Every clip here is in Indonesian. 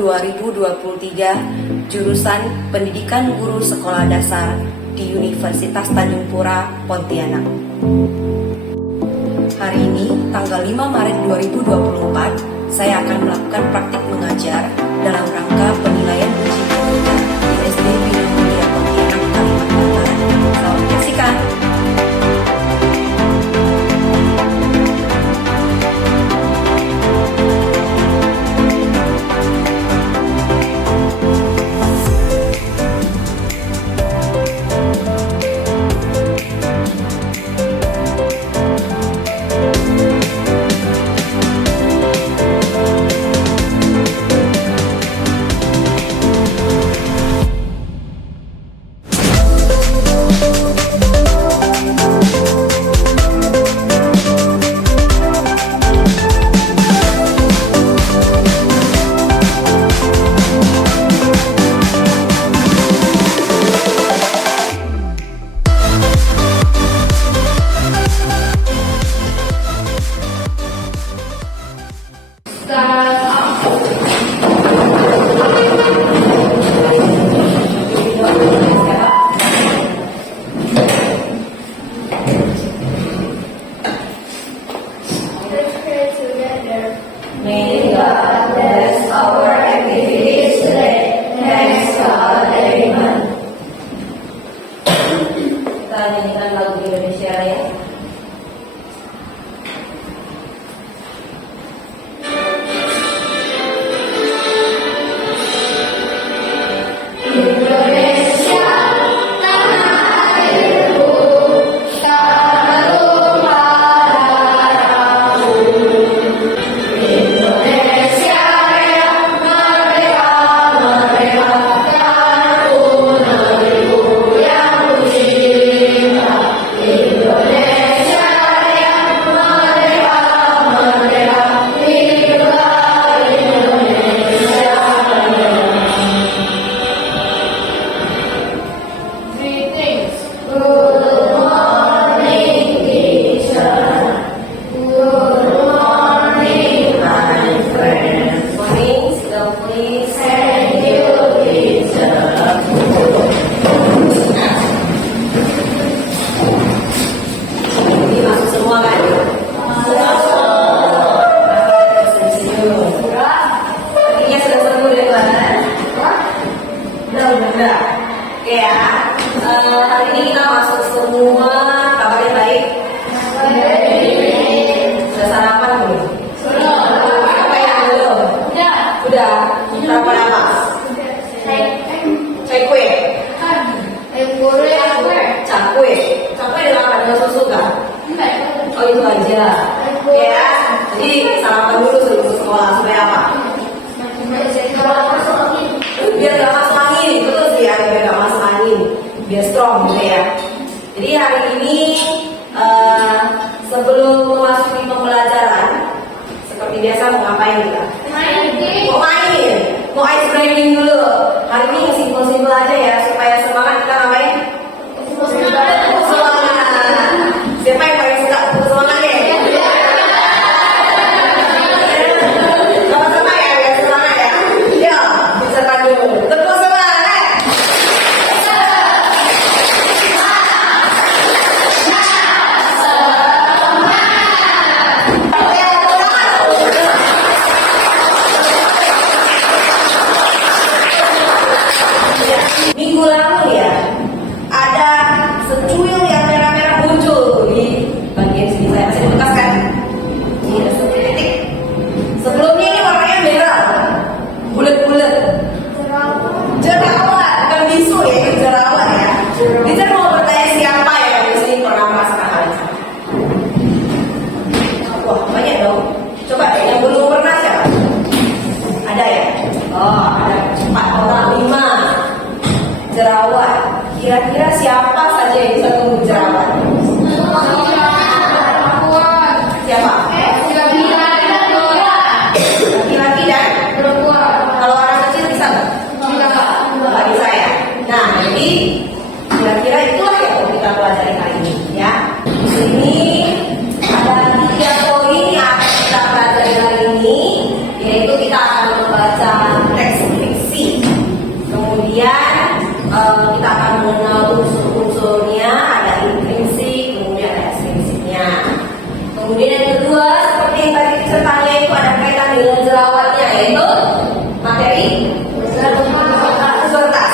2023 jurusan Pendidikan Guru Sekolah Dasar di Universitas Tanjung Pura, Pontianak. Hari ini, tanggal 5 Maret 2024, saya akan melakukan praktik mengajar dalam rangka penilaian uji komputer di SD Bina Mulia Pontianak, Kalimantan Barat. Selamat menyaksikan. May God bless our activities today. Thanks God, Amen. Kita nyanyikan lagu Indonesia ya. Oke ya, hari ini kita masuk semua. Kabarnya baik? Sudah sarapan belum? Apa yang belum? Udah. Sarapan apa? Cai kue. Cakwe. Cakwe dengan apa? Dengan susu kan? Oh itu aja. Oke ya, jadi sarapan dulu sebelum ke sekolah supaya apa? Biar gak masuk angin, betul sih ya, biar gak masuk angin, biar strong gitu ya. Jadi hari ini sebelum memasuki pembelajaran, seperti biasa mau ngapain kita? Mau ice breaking dulu. Hari ini yang simpel-simpel aja ya, supaya semangat kita ngapain? Semangat. Siapa yang paling suka semangat ya? Sama-sama ya, biar semangat ya. Yuk, bisa dulu. Tepuk semangat. Minggu lalu ya, ada secuil yang merah-merah muncul di bagian sini. Saya masih bekas kan? Ini ada satu titik. Sebelumnya ini warnanya merah, bulat-bulat. Jerawat, bukan bisu ya, ini jerawat ya. Bisa mau bertanya siapa ya yang di sini pernah merasakan hal ini? Wah, banyak dong. Coba yang belum pernah siapa? Ada ya? Oh, ada 4 orang, 5 jerawat. Kira-kira siapa saja yang bisa tumbuh jerawat? Siapa? Laki-laki dan perempuan. Kalau orang kecil bisa nggak? Bagi saya. Nah, jadi kira-kira itulah yang mau kita pelajari hari ini ya. Di sini ada 3 poin yang akan kita pelajari hari ini, yaitu kita akan membaca teks Kemudian kita akan mengenal unsur-unsurnya, ada intrinsik, kemudian ada ekstrinsiknya. Kemudian yang kedua, seperti yang tadi kita tanya itu ada kaitan dengan jerawatnya, yaitu materi pubertas.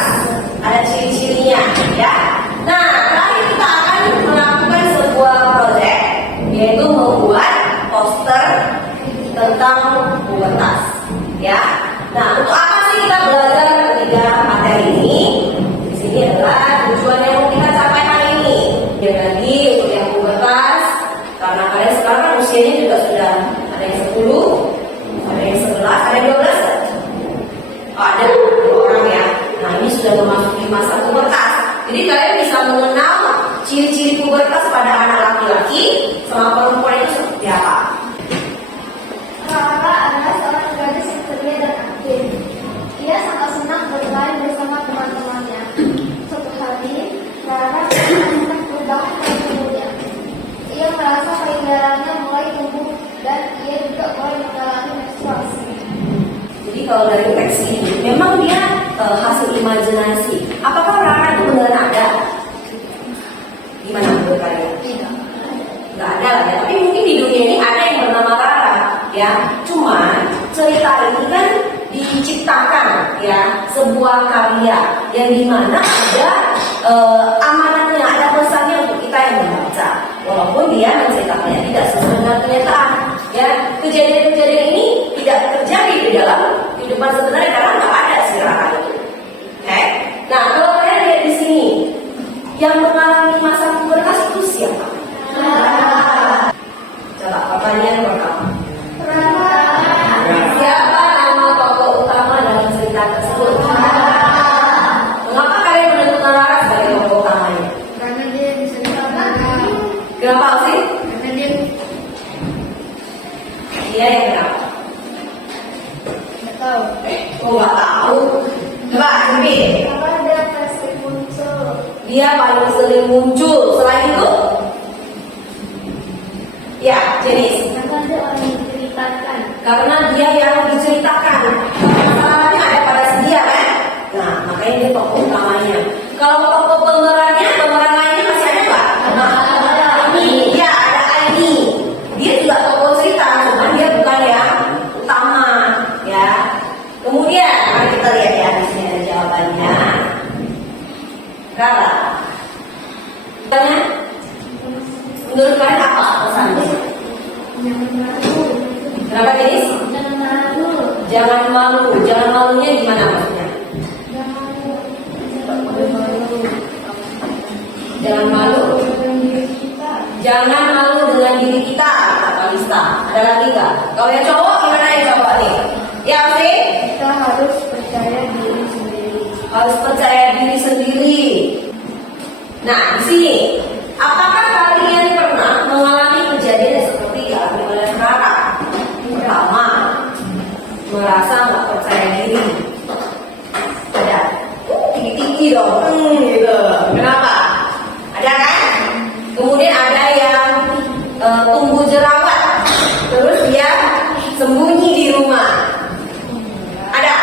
Ada ciri-cirinya, ya. Nah, terakhir kita akan melakukan sebuah proyek, yaitu membuat poster tentang pubertas, ya. Nah, untuk apa sih kita belajar ketiga materi ini? Di sini adalah tujuan yang mau kita capai hari ini. Ya tadi untuk yang pubertas, karena kalian sekarang kan usianya juga sudah ada yang 10, ada yang 11, ada yang 12. Ada 2 orang ya. Nah, ini sudah memasuki masa pubertas. Jadi kalian bisa mengenal ciri-ciri pubertas pada anak laki-laki sama perempuan itu seperti apa. Rara adalah seorang gadis yang ceria dan aktif. Ia sangat senang bermain bersama teman-temannya. Suatu hari, Rara hendak berbahan pada tubuhnya. Ia merasa payudaranya mulai tumbuh dan ia juga mulai mengalami menstruasi. Jadi kalau dari teks ini, memang dia hasil imajinasi. Apakah Rara itu benar ada? Gimana menurut kalian? Tidak. Nggak ada lah ya. Tapi mungkin di dunia ini ada yang bernama Rara, ya. Cuman cerita ini kan diciptakan, ya, sebuah karya yang dimana ada amanatnya, ada pesannya untuk kita yang membaca. Walaupun dia menceritakannya tidak sesuai dengan kenyataan, ya. Kejadian-kejadian ini tidak terjadi di dalam kehidupan sebenarnya karena nggak ada si Rara itu. Oke? Nah, kalau kalian lihat di sini, yang mengalami masa pubertas itu siapa? Coba pertanyaan pertama. Siapa nama tokoh utama dalam cerita tersebut? Mengapa kalian menentukan Rara sebagai tokoh utamanya? Karena dia bisa dilakukan. Kenapa sih? Karena dia Dia yang kenapa? tidak tahu. Oh, nggak tahu. Coba, Jumpi. Karena dia pasti muncul. Dia paling sering muncul. Selain itu? Ya, jenis. Karena dia orang yang diceritakan. Karena dia yang diceritakan. Masalahnya ada pada dia kan? Nah, makanya dia tokoh utamanya. Kalau tokoh pemerannya, pemeran lainnya masih ada nggak? Ada Aini. Ya, ada Aini. Dia juga tokoh cerita, cuman dia bukan yang utama, ya. Kemudian, mari kita lihat ya di sini ada jawabannya. Rara. Tanya, menurut kalian apa pesannya? Kenapa jenis? Jangan malu. Jangan malu. Jangan malunya gimana maksudnya? Jangan malu. Jangan malu dengan diri kita, kata Lista. Ada lagi nggak? Kalau yang cowok gimana yang cowok nih? Ya sih? Kita harus percaya diri sendiri. Harus percaya diri sendiri. Nah, di sini, apakah kalian pernah mengalami kejadian seperti yang dialami oleh Rara? Pertama, merasa nggak percaya diri. Ada tinggi-tinggi dong, gitu. Kenapa? Ada kan? Kemudian ada yang tumbuh jerawat, terus dia sembunyi di rumah. Ada?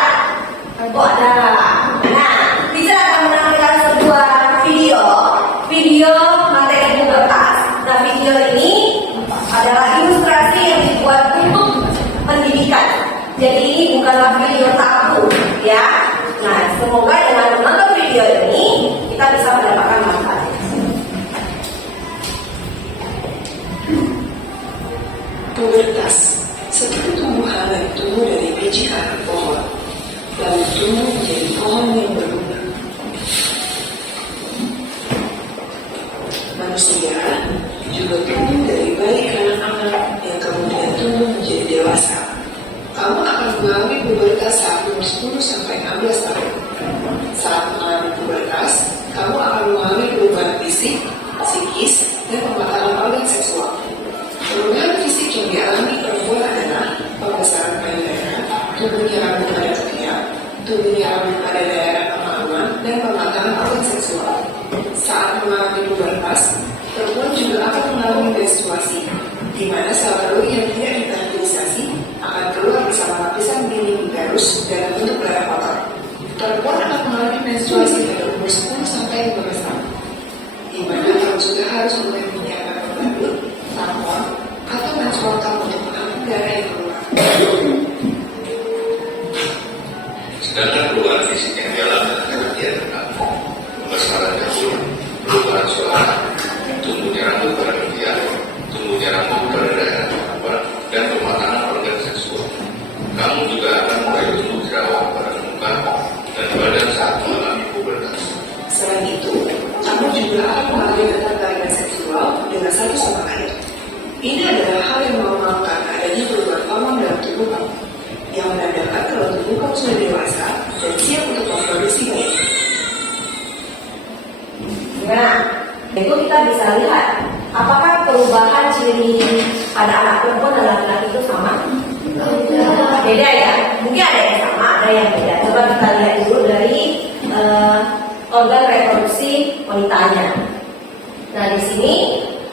Oh, ada. Nah, bisa akan menampilkan sebuah video materi pubertas. Nah, video ini adalah ilustrasi yang dibuat untuk pendidikan. Jadi ini bukanlah video tabu, ya. Nah, semoga dengan menonton video ini kita bisa mendapatkan manfaat. Pubertas, seperti tumbuhan yang tumbuh dari biji akar pohon, lalu tumbuh menjadi pohon yang berbunga. Manusia juga tumbuh dari bayi anak-anak yang kemudian tumbuh menjadi dewasa. Kamu akan mengalami pubertas saat umur 10 sampai 16 tahun. Saat mengalami pubertas, kamu akan mengalami perubahan fisik, psikis, dan pembatalan organ seksual. Perubahan fisik yang dialami perempuan adalah pembesaran payudara, tumbuhnya rambut pada ketiak, tumbuhnya rambut pada daerah kemaluan, dan pembatalan organ seksual. Saat mengalami pubertas, perempuan juga akan mengalami menstruasi, di mana sel telur yang tidak difertilisasi akan keluar bersama lapisan dinding uterus dalam bentuk darah kotor. Perempuan akan mengalami menstruasi menstruasi pada umur 10 sampai 15 tahun, di mana kamu juga harus mulai menyiapkan pembalut, tampon, atau menstrual kamu untuk mengambil darah yang keluar. Sedangkan perubahan fisik yang dialami anak dia tentang pembesaran kasur, perubahan suara, tumbuhnya rambut pada bagian, tumbuhnya rambut pada daerah kepala, dan pematangan organ seksual. Kamu juga akan mulai tumbuh jerawat pada muka dan badan saat mengalami pubertas. Selain itu, kamu juga akan mengalami ketertarikan seksual dengan satu sama lain. Ini adalah hal yang memalukan adanya perubahan hormon dalam tubuh kamu, yang menandakan kalau tubuh kamu sudah dewasa dan siap untuk memproduksi bayi. Nah, itu kita bisa lihat apakah perubahan ciri pada anak perempuan dan laki-laki itu sama? Beda ya? Mungkin ada yang sama, ada yang beda. Coba kita lihat dulu dari organ reproduksi wanitanya. Nah, di sini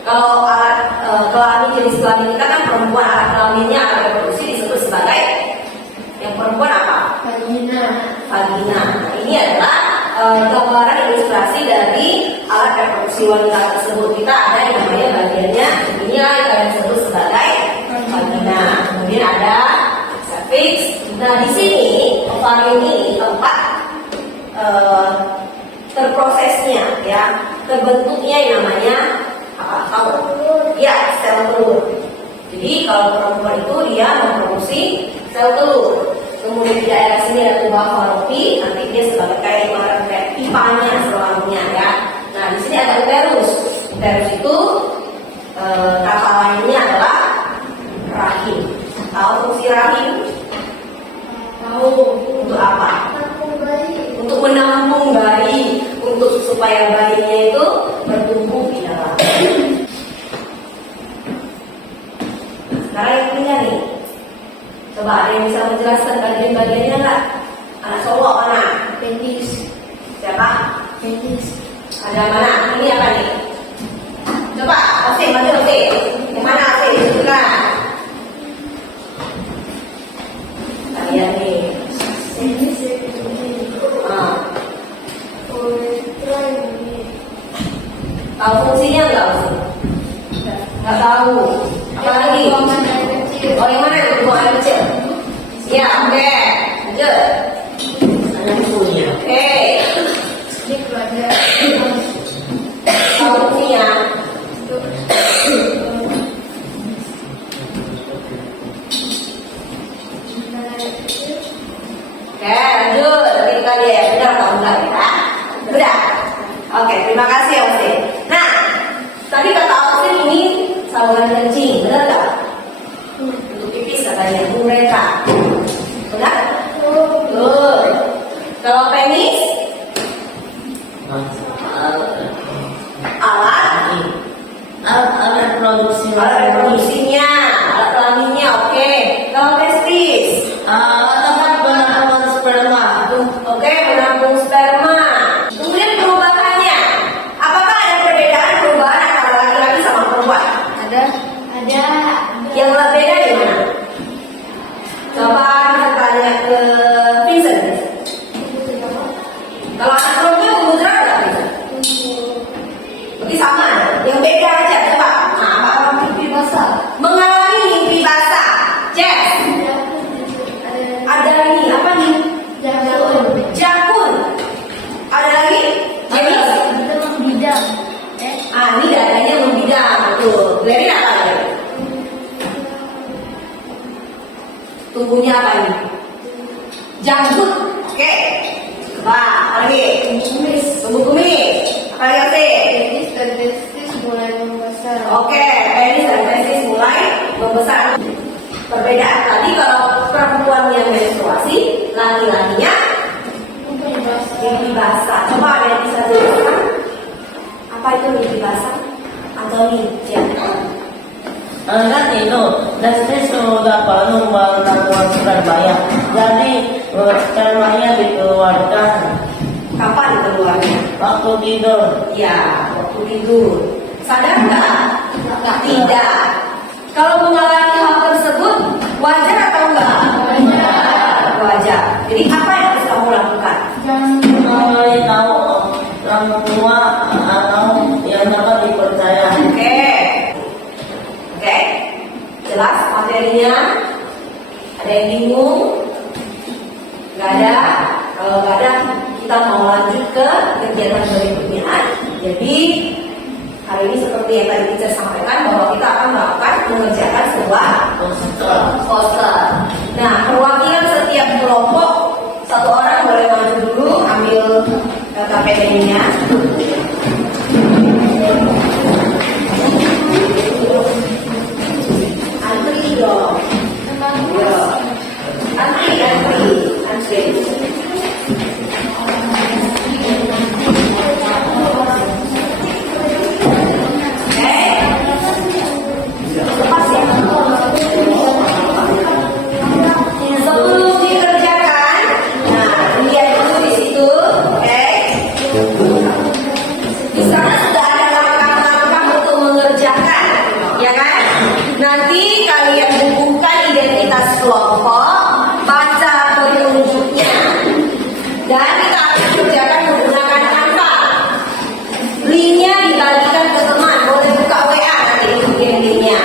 kalau alat kelamin, jenis kelamin kita kan perempuan, alat kelaminnya alat reproduksi disebut sebagai yang perempuan apa? Vagina. Vagina. Nah, ini adalah gambaran ilustrasi dari alat reproduksi wanita tersebut. Kita ada yang namanya bagiannya ini yang kalian sebut sebagai vagina. Kemudian ada cervix. Nah, di sini ovarium ini tempat terprosesnya, ya, terbentuknya yang namanya apa? Tahu? Ya, sel telur. Jadi kalau perempuan itu dia memproduksi sel telur. Kemudian di daerah sini ada tuba falopi, nanti dia sebagai kayak ibarat kayak pipanya seluruhnya, ya. Nah, di sini ada uterus. Uterus itu kata lainnya adalah rahim. Tahu fungsi rahim? Tahu untuk apa? Untuk menampung bayi, untuk supaya bayinya itu bertumbuh di dalam. Sekarang yang ketiga nih, coba ada yang bisa menjelaskan bagian-bagiannya nggak? Anak cowok mana? Penis. Siapa? Penis. Ada mana? Ini apa nih? Coba, Oke, maju Oke. Yang mana Oke? Disebutkan. Kita lihat nih. Penis ini. Ah, Uretra ini. tahu fungsinya nggak? Nggak tahu. Apa lagi? Buangan air kecil. Oh, yang mana itu? Buang air kecil. Ya, oke. Lanjut. Ada fungsinya. Oke. Ini keluarga. Tahu fungsinya? Oke, lanjut. Tadi kita lihat benar atau enggak ya? Benar. Oke, terima kasih ya Osin. Nah, tadi kata Osin ini saluran kencing, benar nggak? Untuk pipis katanya, uretra. Benar? Betul. Kalau penis? Alat reproduksinya, alat kelaminnya, oke. Kalau testis? Tempat penampung sperma. Oke, penampung sperma. Kemudian perubahannya, apakah ada perbedaan perubahan antara laki-laki sama perempuan? Ada. Yang berbeda di mana? Coba kita tanya ke Vincent. Kalau anak perempuan kemudian ada Vincent? Berarti sama. Yang beda aja coba. Nah, apa? Pipi basah. Mengalami mimpi basah. Jess. Ada ini apa nih? Jakun. Ada lagi? Jadi, Ada membidang. ini dadanya membidang, betul. Dari apa lagi? Tubuhnya apa ini? Janggut. Oke. Coba apa lagi? Kumis. Tumbuh kumis. Apa lagi? Penis dan testis mulai membesar. Oke, penis dan testis mulai membesar. Perbedaan tadi kalau perempuan yang menstruasi, laki-lakinya Mimpi basah. mimpi basah. Coba ada yang bisa jelaskan apa itu mimpi basah? Antoni, siapa? Kan itu, testis sudah penuh melakukan Surabaya. Jadi spermanya dikeluarkan Kapan keluarnya? waktu tidur. Ya, waktu tidur. Sadar nggak? Tidak. Kalau mengalami hal tersebut, wajar atau enggak? Wajar. Jadi apa yang harus kamu lakukan? Jangan orang tua atau yang dapat dipercaya. Oke, jelas materinya? Ada yang bingung? Gak ada? Kalau gak ada, kita mau lanjut ke kegiatan berikutnya. Jadi hari ini seperti yang tadi kita sampaikan bahwa kita akan melakukan mengerjakan sebuah poster. Nah, perwakilan setiap kelompok, satu orang boleh maju dulu, ambil KPD-nya. Antri dong. Antri. Sebelum dikerjakan, nah lihat dulu di situ, oke? Di sana sudah ada langkah-langkah untuk mengerjakan, ya kan? Nanti kalian bukukan identitas kelompok, baca petunjuknya, dan kita akan kerjakan menggunakan angka. Linknya dibagikan ke teman, boleh buka WA nanti ikutin linknya,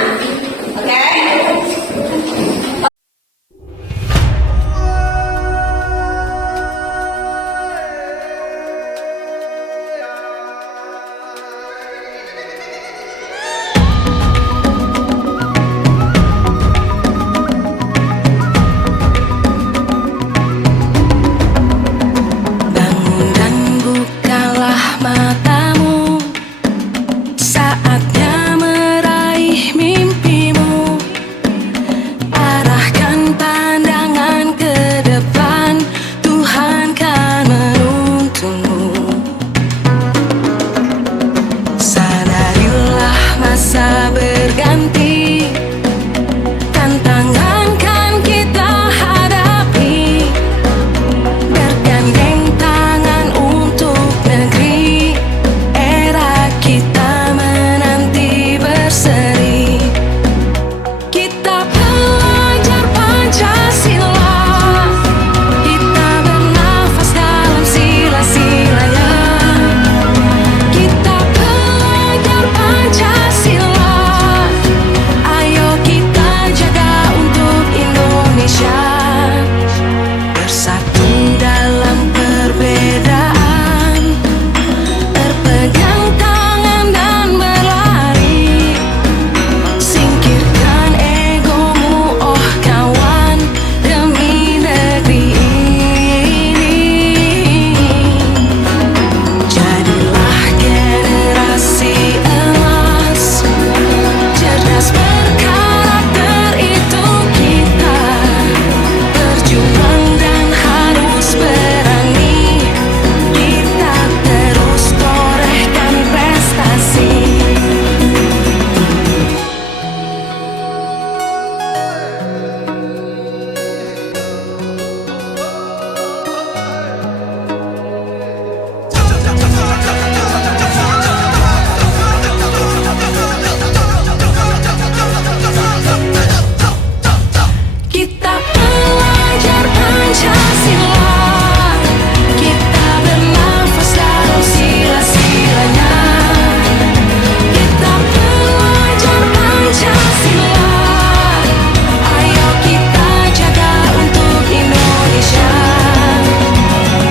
oke? Bangun dan bukalah matamu, saatnya meraih mimpimu. Arahkan pandangan ke depan, Tuhan kan menuntunmu. Sadarilah masa berganti, tantangan kan kita hadapi. Bergandeng tangan untuk negeri, era kita menanti berseri. Kita belajar Pancasila, kita bernafas dalam sila-silanya. Kita belajar Pancasila, ayo kita jaga untuk Indonesia. Bersatu dalam perbedaan, berpegang tangan dan berlari. Singkirkan egomu, oh kawan, demi negeri ini. Jadilah generasi emas, cerdas berkarakter itu kita. Berjuang dan harus berani, kita terus torehkan prestasi. Kita belajar Pancasila, kita bernafas dalam sila-silanya. Kita belajar Pancasila, ayo kita jaga untuk Indonesia.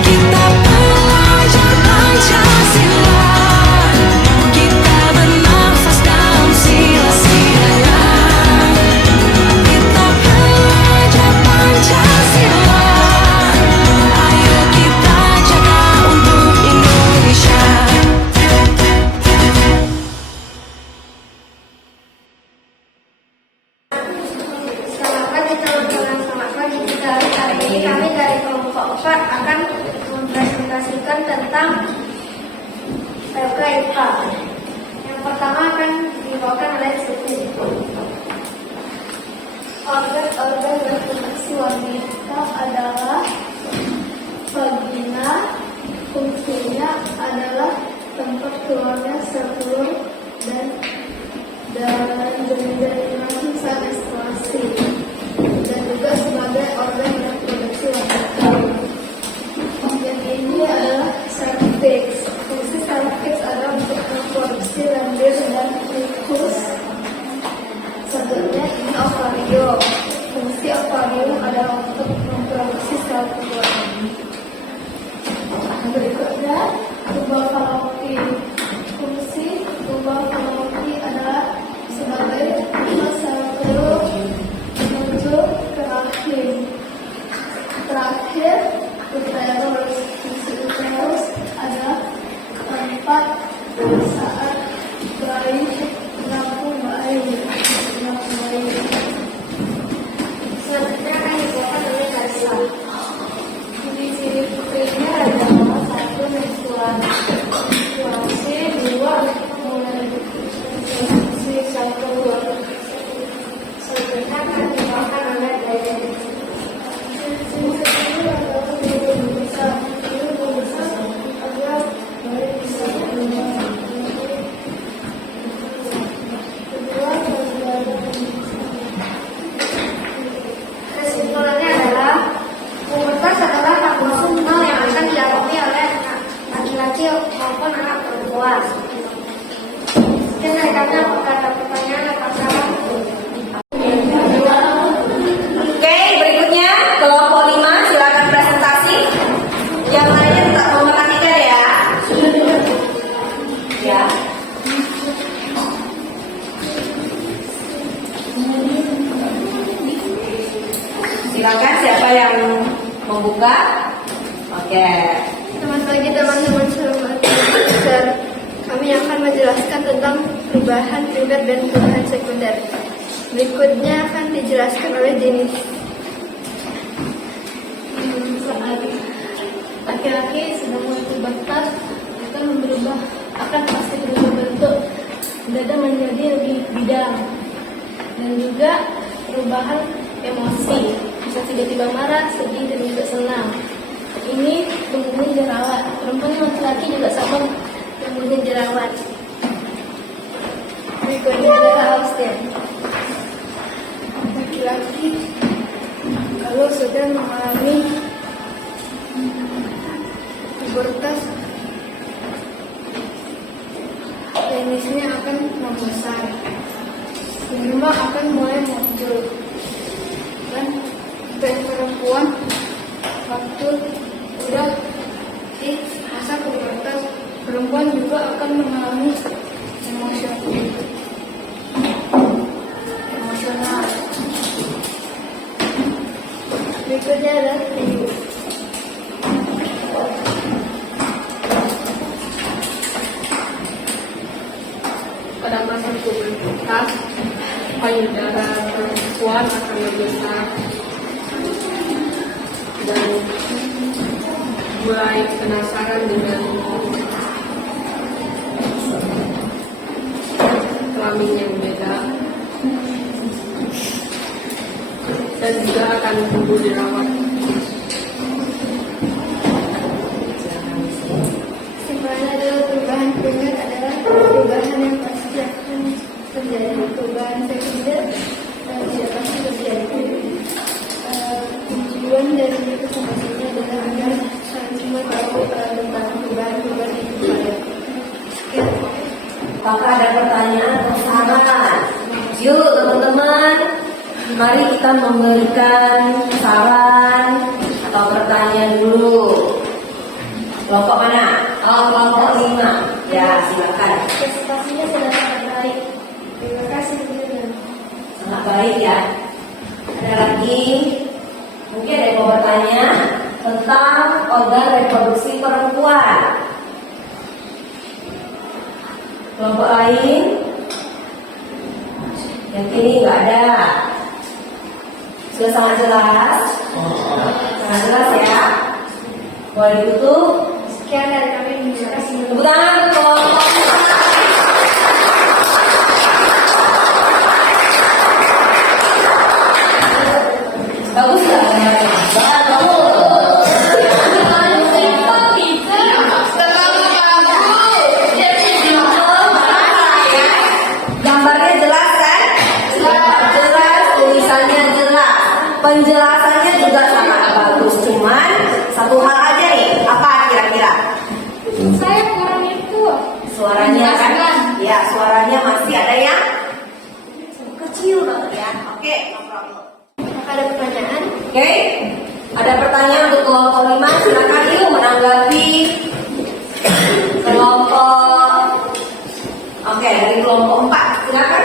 Kita belajar Pancasila, kita bernafas dalam sila-silanya. Kita belajar Pancasila, ayo kita jaga untuk Indonesia. Selamat pagi teman-teman, selamat pagi. Hari ini kami dari kelompok 4 akan mempresentasikan tentang IPA. Yang pertama akan dibawakan oleh Siti. Organ reproduksi wanita adalah vagina. Fungsinya adalah tempat keluarnya sel telur dan janin-janin rahim saat menstruasi, dan juga sebagai organ reproduksi wanita. Yang ini adalah cervix. Fungsi keluar. Sekian dari kami, apakah ada pertanyaan atau saran? Oke, berikutnya kelompok 5 silakan presentasi. Yang lainnya tetap memperhatikan ya. Ya. Silakan siapa yang membuka? Oke. Selamat pagi teman-teman semua. Kami akan menjelaskan tentang perubahan primer dan perubahan sekunder. Berikutnya akan dijelaskan oleh Denis. Saat laki-laki sedang berpubertas akan pasti berubah bentuk dada menjadi lebih bidang, dan juga perubahan emosi, bisa tiba-tiba marah, sedih, dan juga senang. Ini tumbuhnya jerawat. Perempuan dan laki-laki juga sama tumbuhnya jerawat. Berikutnya adalah Austin. Laki-laki kalau sedang mengalami pubertas, penisnya akan membesar, minimal akan mulai muncul. Dan untuk yang perempuan, waktu udah di masa pubertas, perempuan juga akan mengalami emosional. Berikutnya adalah Liu. Pada masa pubertas, payudara perempuan akan membesar dan mulai penasaran dengan kelamin yang beda, dan juga akan tumbuh jerawat. Sebenarnya adalah perubahan primer adalah perubahan yang pasti akan terjadi. Perubahan sekunder tidak pasti terjadi. Tujuan dari presentasinya adalah agar semua tahu tentang perubahan-perubahan itu pada. Sekian. Apakah ada pertanyaan atau saran? Yuk teman-teman, mari kita memberikan saran atau pertanyaan dulu. Kelompok mana? Oh, kelompok 5. Ya, silakan. Presentasinya sudah sangat baik. Terima kasih. Sangat baik ya. Ada lagi? Mungkin ada yang mau bertanya tentang organ reproduksi perempuan. Kelompok lain? Yang ini nggak ada. Sudah sangat jelas? Sangat jelas ya. Boleh ditutup? Sekian dari kami. Terima kasih. Tepuk tangan untuk kelompok. Bagus nggak? Gambarnya jelas kan? Jelas, tulisannya jelas, penjelasannya juga sangat bagus. Cuman satu hal aja nih, apa kira-kira? Saya kurang itu. Suaranya kan? Ya, suaranya masih ada yang kecil banget ya. Oke, no problem. Apakah ada pertanyaan? Oke, ada pertanyaan untuk kelompok 5. Silakan yuk menanggapi kelompok. Oke, dari kelompok 4. Silakan.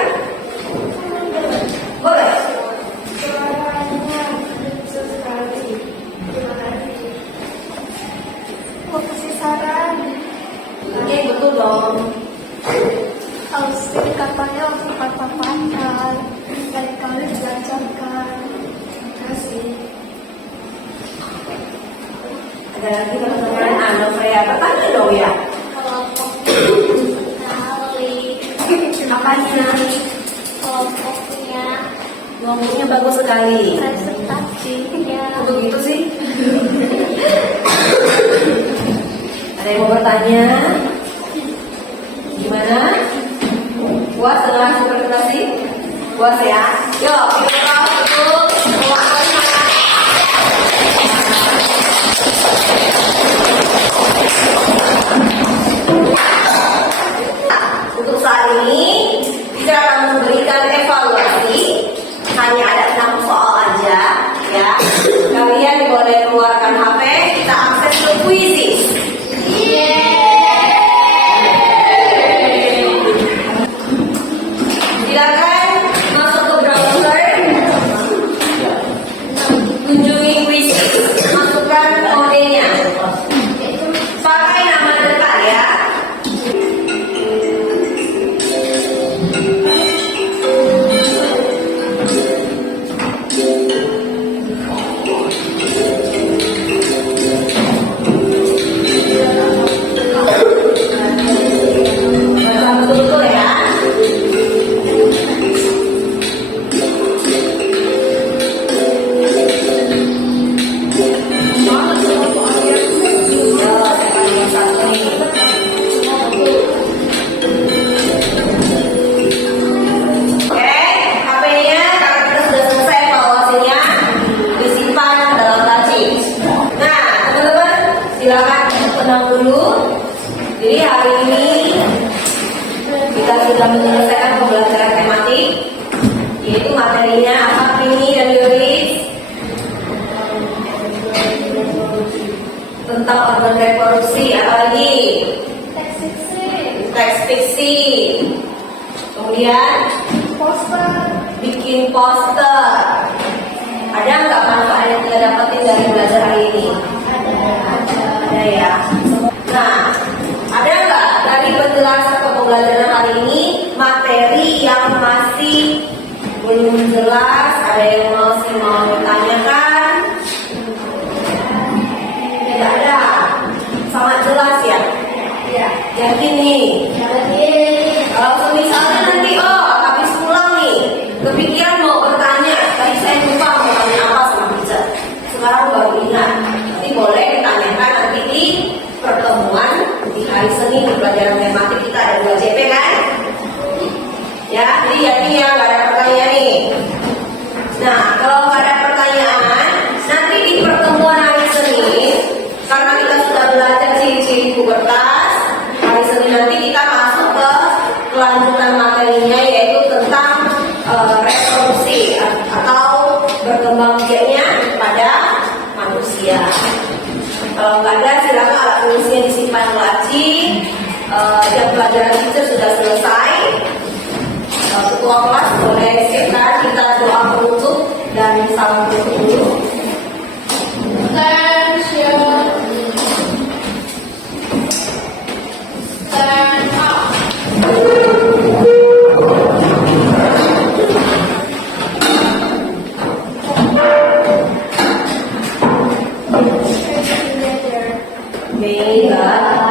Boleh. Suaranya kecil sekali. Terima kasih. Mau kasih saran. Oke, betul dong. Austin katanya waktu patah-patah. Kali-kali dilancarkan. Terima kasih. Ada lagi pertanyaan Anu Freya. Bertanya dong ya. Kelompok kali. Apanya? Kelompoknya Ngomongnya bagus sekali. presentasinya. Untuk itu sih. Ada yang mau bertanya? Gimana? Puas dengan hasil presentasi? Puas ya? Yuk, kita untuk kelompok 5. tenang dulu. Jadi hari ini kita sudah menyelesaikan pembelajaran tematik, yaitu materinya apa, Primi dan Yoris? Tentang organ reproduksi. Apa lagi? Teks fiksi. Kemudian bikin poster. Ada nggak manfaat yang kita dapetin dari belajar hari ini? Ada ya. Nah, ada nggak dari penjelasan pembelajaran hari ini materi yang masih belum jelas? Ada yang masih mau ditanyakan? Tidak ada. Sangat jelas ya. Yakin nih. Kalau misalnya nanti habis pulang nih kepikiran mau bertanya, tadi saya lupa mau tanya apa sama teacher. Sekarang baru ingat. Nanti boleh ditanyakan nanti di pertemuan di hari Senin di pelajaran tematik kita ada 2 JP kan? Ya, jadi yakin ya nggak ada pertanyaan nih. Nah, kalau nggak ada pertanyaan, nanti di pertemuan hari Senin, karena kita sudah belajar ciri-ciri pubertas, hari Senin nanti kita masuk ke kelanjutan materinya, yaitu tentang reproduksi atau berkembang biaknya pada manusia. Kalau nggak ada, silakan alat tulisnya disimpan lagi. Jam pelajaran teacher sudah selesai. Ketua kelas boleh kita doa penutup dan salam tutup dulu. Stand up. May God